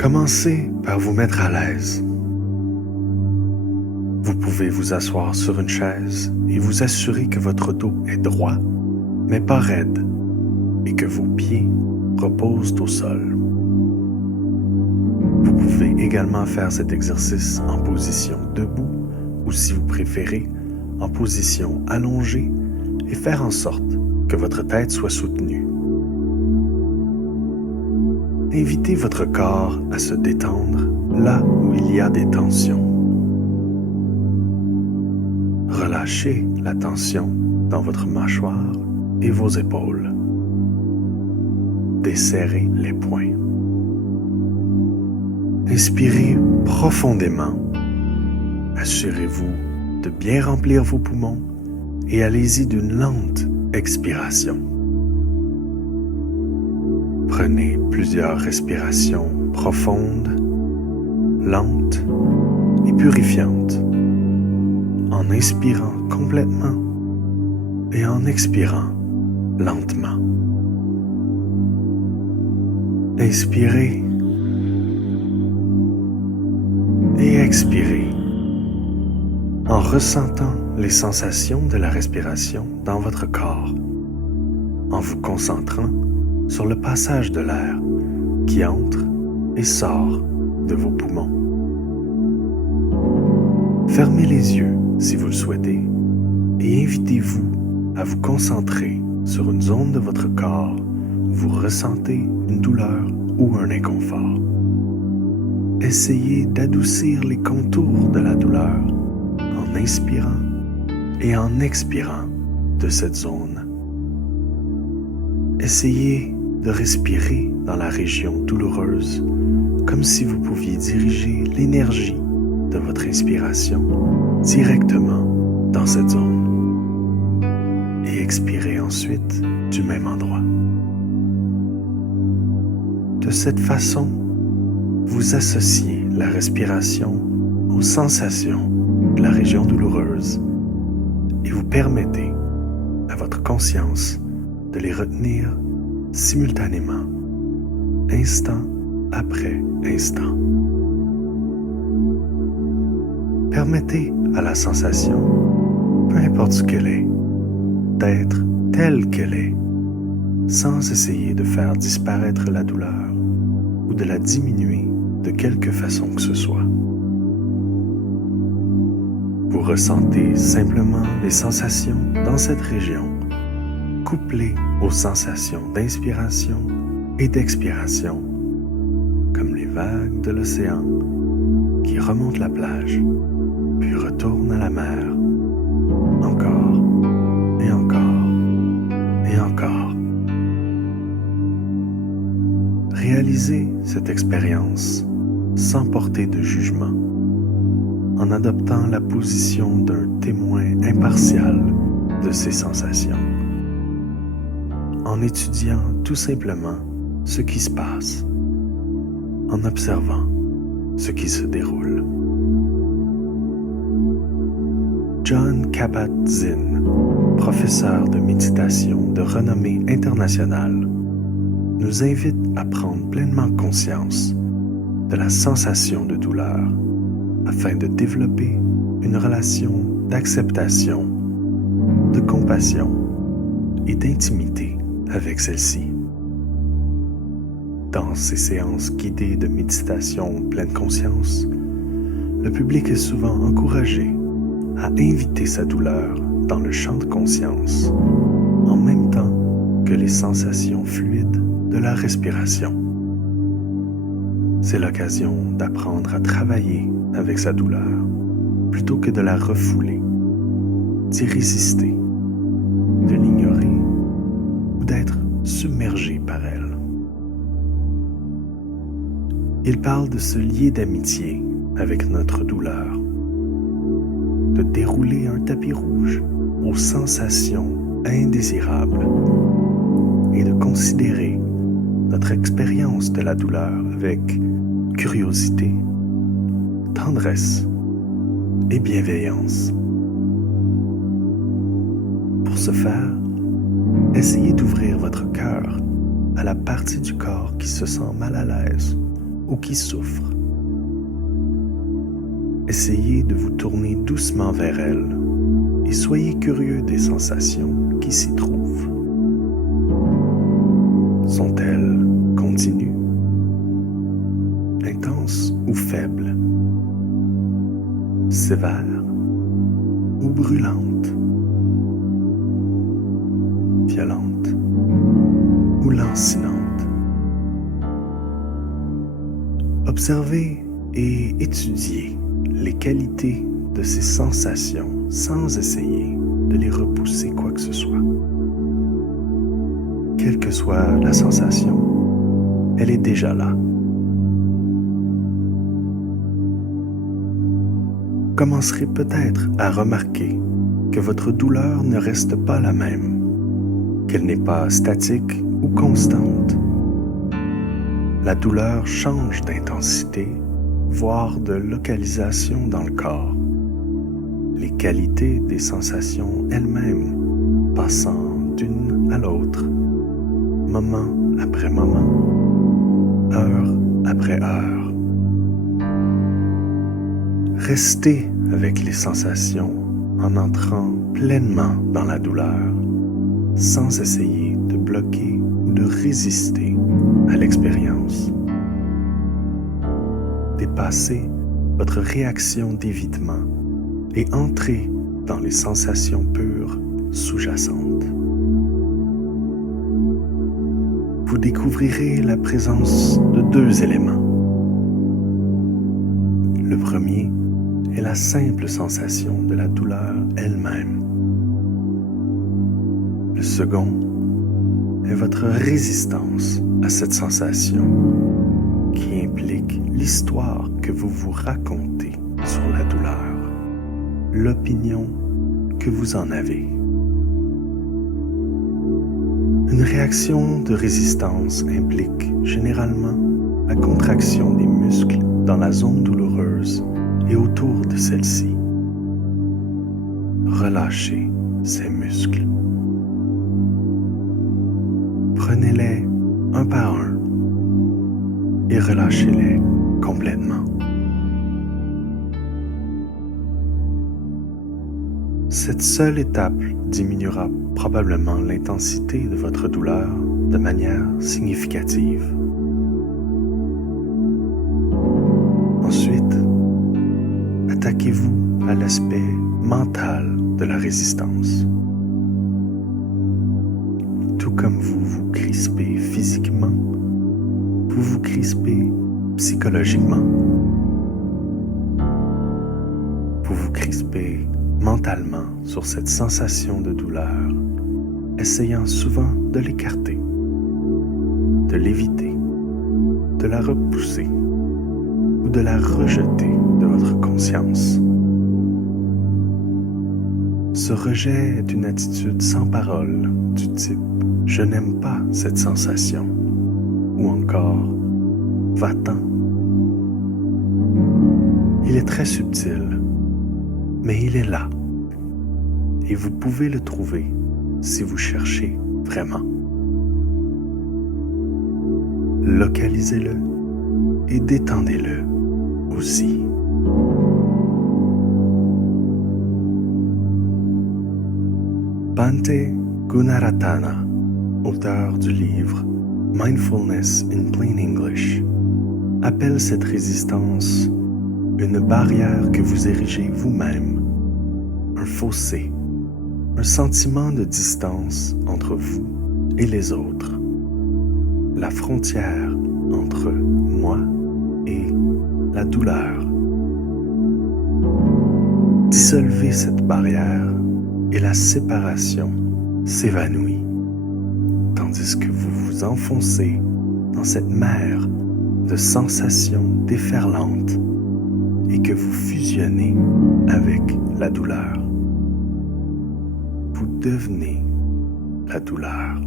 Commencez par vous mettre à l'aise. Vous pouvez vous asseoir sur une chaise et vous assurer que votre dos est droit, mais pas raide, et que vos pieds reposent au sol. Vous pouvez également faire cet exercice en position debout ou, si vous préférez, en position allongée et faire en sorte que votre tête soit soutenue. Invitez votre corps à se détendre là où il y a des tensions. Relâchez la tension dans votre mâchoire et vos épaules. Desserrez les poings. Inspirez profondément. Assurez-vous de bien remplir vos poumons et allez-y d'une lente expiration. Prenez plusieurs respirations profondes, lentes et purifiantes, en inspirant complètement et en expirant lentement. Inspirez et expirez en ressentant les sensations de la respiration dans votre corps, en vous concentrant sur le passage de l'air qui entre et sort de vos poumons. Fermez les yeux si vous le souhaitez et invitez-vous à vous concentrer sur une zone de votre corps où vous ressentez une douleur ou un inconfort. Essayez d'adoucir les contours de la douleur en inspirant et en expirant de cette zone. Essayez de respirer dans la région douloureuse comme si vous pouviez diriger l'énergie de votre inspiration directement dans cette zone et expirez ensuite du même endroit. De cette façon, vous associez la respiration aux sensations de la région douloureuse et vous permettez à votre conscience de les retenir simultanément, instant après instant. Permettez à la sensation, peu importe ce qu'elle est, d'être telle qu'elle est, sans essayer de faire disparaître la douleur ou de la diminuer de quelque façon que ce soit. Vous ressentez simplement les sensations dans cette région, couplées aux sensations d'inspiration et d'expiration, comme les vagues de l'océan qui remontent la plage, puis retournent à la mer, encore et encore et encore. Réalisez cette expérience sans porter de jugement, en adoptant la position d'un témoin impartial de ces sensations, en étudiant tout simplement ce qui se passe, en observant ce qui se déroule. Jon Kabat-Zinn, professeur de méditation de renommée internationale, nous invite à prendre pleinement conscience de la sensation de douleur afin de développer une relation d'acceptation, de compassion et d'intimité avec celle-ci. Dans ces séances guidées de méditation pleine conscience, le public est souvent encouragé à inviter sa douleur dans le champ de conscience, en même temps que les sensations fluides de la respiration. C'est l'occasion d'apprendre à travailler avec sa douleur plutôt que de la refouler, d'y résister, de l'ignorer ou d'être submergé par elle. Il parle de se lier d'amitié avec notre douleur, de dérouler un tapis rouge aux sensations indésirables et de considérer notre expérience de la douleur avec curiosité, tendresse et bienveillance. Pour ce faire, essayez d'ouvrir votre cœur à la partie du corps qui se sent mal à l'aise ou qui souffre. Essayez de vous tourner doucement vers elle et soyez curieux des sensations qui s'y trouvent. Sont-elles continues, intenses ou faibles, sévères ou brûlantes, violentes ou lancinantes? Observez et étudiez les qualités de ces sensations sans essayer de les repousser quoi que ce soit. Quelle que soit la sensation, elle est déjà là. Commencerez peut-être à remarquer que votre douleur ne reste pas la même, qu'elle n'est pas statique ou constante. La douleur change d'intensité, voire de localisation dans le corps. Les qualités des sensations elles-mêmes passant d'une à l'autre, moment après moment, heure après heure. Restez avec les sensations en entrant pleinement dans la douleur, sans essayer de bloquer ou de résister à l'expérience. Dépassez votre réaction d'évitement et entrez dans les sensations pures sous-jacentes. Vous découvrirez la présence de deux éléments. Le premier est la simple sensation de la douleur elle-même. Le second est votre résistance à cette sensation qui implique l'histoire que vous vous racontez sur la douleur, l'opinion que vous en avez. Une réaction de résistance implique généralement la contraction des muscles dans la zone douloureuse et autour de celle-ci. Relâchez ces muscles. Prenez-les un par un et relâchez-les complètement. Cette seule étape diminuera probablement l'intensité de votre douleur de manière significative. Ensuite, attaquez-vous à l'aspect mental de la résistance. Tout comme vous vous crispez physiquement, vous vous crispez psychologiquement. Vous vous crispez mentalement sur cette sensation de douleur, essayant souvent de l'écarter, de l'éviter, de la repousser ou de la rejeter de votre conscience. Ce rejet est une attitude sans parole du type « je n'aime pas cette sensation » ou encore « va-t'en ». Il est très subtil, mais il est là et vous pouvez le trouver si vous cherchez vraiment. Localisez-le et détendez-le aussi. Bhante Gunaratana, auteur du livre Mindfulness in Plain English, appelle cette résistance une barrière que vous érigez vous-même, un fossé, un sentiment de distance entre vous et les autres, la frontière entre moi et la douleur. Dissolvez cette barrière et la séparation s'évanouit, tandis que vous vous enfoncez dans cette mer de sensations déferlantes et que vous fusionnez avec la douleur. Vous devenez la douleur.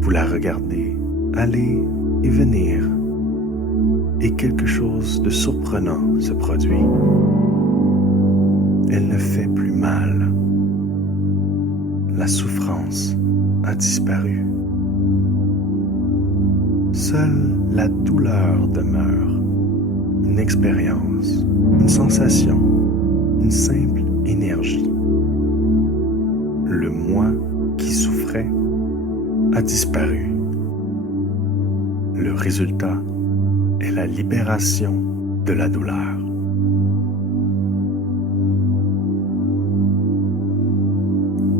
Vous la regardez aller et venir, et quelque chose de surprenant se produit. Elle ne fait plus mal. La souffrance a disparu. seule la douleur demeure, une expérience, une sensation, une simple énergie. Le moi qui souffrait a disparu. Le résultat est la libération de la douleur.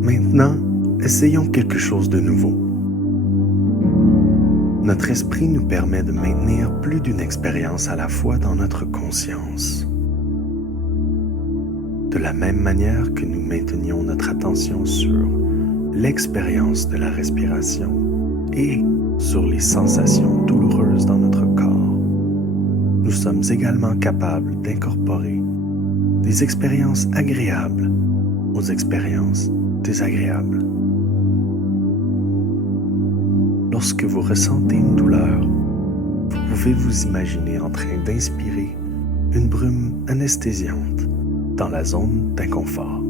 Maintenant, essayons quelque chose de nouveau. Notre esprit nous permet de maintenir plus d'une expérience à la fois dans notre conscience. De la même manière que nous maintenions notre attention sur l'expérience de la respiration et sur les sensations douloureuses dans notre corps, nous sommes également capables d'incorporer des expériences agréables aux expériences désagréables. Lorsque vous ressentez une douleur, vous pouvez vous imaginer en train d'inspirer une brume anesthésiante dans la zone d'inconfort.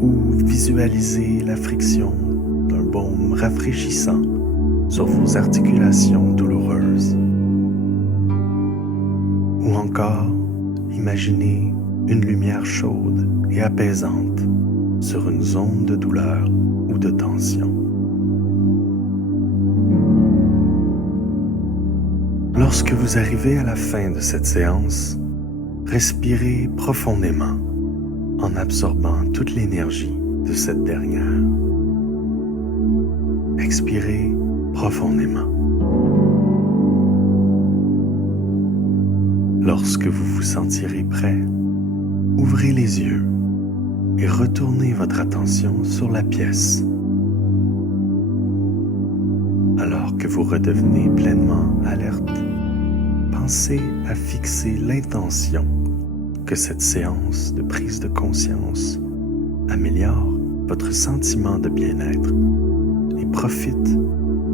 Ou visualiser la friction d'un baume rafraîchissant sur vos articulations douloureuses. Ou encore, imaginez une lumière chaude et apaisante sur une zone de douleur ou de tension. Lorsque vous arrivez à la fin de cette séance, respirez profondément en absorbant toute l'énergie de cette dernière. Expirez profondément. Lorsque vous vous sentirez prêt, ouvrez les yeux et retournez votre attention sur la pièce. Alors que vous redevenez pleinement alerte, pensez à fixer l'intention que cette séance de prise de conscience améliore votre sentiment de bien-être et profite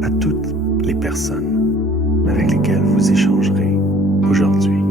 à toutes les personnes avec lesquelles vous échangerez aujourd'hui.